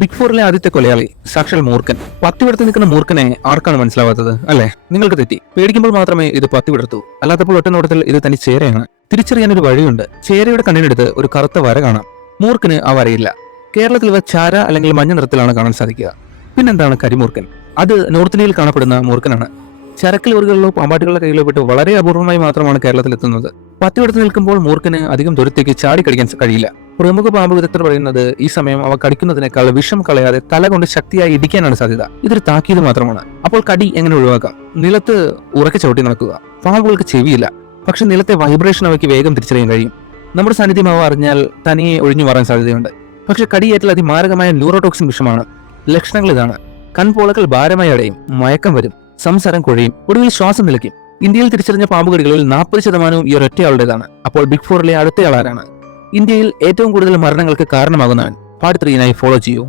Big ഫോറിലെ ആദ്യത്തെ കൊലയാളി സാക്ഷൽ മൂർഖൻ. പത്തി വിടത്ത് നിൽക്കുന്ന മൂർഖനെ ആർക്കാണ് മനസ്സിലാവാത്തത് അല്ലേ? നിങ്ങൾക്ക് തെറ്റി. പേടിക്കുമ്പോൾ മാത്രമേ ഇത് പത്തി വിടർത്തു അല്ലാത്തപ്പോൾ ഒറ്റ നോട്ടത്തിൽ ഇത് തനി ചേരയാണ്. തിരിച്ചറിയാൻ ഒരു വഴിയുണ്ട്. ചേരയുടെ കണ്ണിനെടുത്ത് ഒരു കറുത്ത വര കാണാം. മൂർഖന് ആ വരയില്ല. കേരളത്തിൽ ഇവ ചാര അല്ലെങ്കിൽ മഞ്ഞ നിറത്തിലാണ് കാണാൻ സാധിക്കുക. പിന്നെന്താണ് കരിമൂർഖൻ? അത് നോർത്ത് ഇന്ത്യയിൽ കാണപ്പെടുന്ന മൂർഖനാണ്. ചരക്കിൽ ലോറികളിലോ പാമ്പാട്ടുകളുടെ കയ്യിലോ പെട്ട് വളരെ അപൂർവമായി മാത്രമാണ് കേരളത്തിൽ എത്തുന്നത്. പത്തിവിടത്ത് നിൽക്കുമ്പോൾ മൂർഖന് അധികം ദൂരത്തേക്ക് ചാടി കടിക്കാൻ കഴിയില്ല. പ്രമുഖ പാമ്പ് വിദഗ്ധർ പറയുന്നത് ഈ സമയം അവ കടിക്കുന്നതിനേക്കാൾ വിഷം കളയാതെ തല കൊണ്ട് ശക്തിയായി ഇടിക്കാനാണ് സാധ്യത. ഇതൊരു താക്കീത് മാത്രമാണ്. അപ്പോൾ കടി എങ്ങനെ ഒഴിവാക്കാം? നിലത്ത് ഉറക്കെ ചവിട്ടി നടക്കുക. പാമ്പുകൾക്ക് ചെവിയില്ല. പക്ഷെ നിലത്തെ വൈബ്രേഷൻ അവയ്ക്ക് വേഗം തിരിച്ചറിയാൻ കഴിയും. നമ്മുടെ സാന്നിധ്യം അവ അറിഞ്ഞാൽ തനിയെ ഒഴിഞ്ഞു മാറാൻ സാധ്യതയുണ്ട്. പക്ഷെ കടിയേറ്റൽ അതിമാരകമായ ന്യൂറോടോക്സിൻ വിഷമാണ്. ലക്ഷണങ്ങൾ ഇതാണ്. കൺപോളകൾ ഭാരമായി അടയും. മയക്കം വരും. സംസാരം കുഴയും. ഒടുവിൽ ശ്വാസം നിലയ്ക്കും. ഇന്ത്യയിൽ തിരിച്ചറിഞ്ഞ പാമ്പുകടികളിൽ നാൽപ്പത് ശതമാനവും ഈ ഒരൊറ്റയാളുടേതാണ്. അപ്പോൾ ബിഗ് ഫോറിലെ അടുത്തയാൾ ആരാണ്? ഇന്ത്യയിൽ ഏറ്റവും കൂടുതൽ മരണങ്ങൾക്ക് കാരണമാകുന്നവൻ പാർട്ട് ത്രീനായി ഫോളോ ചെയ്യൂ.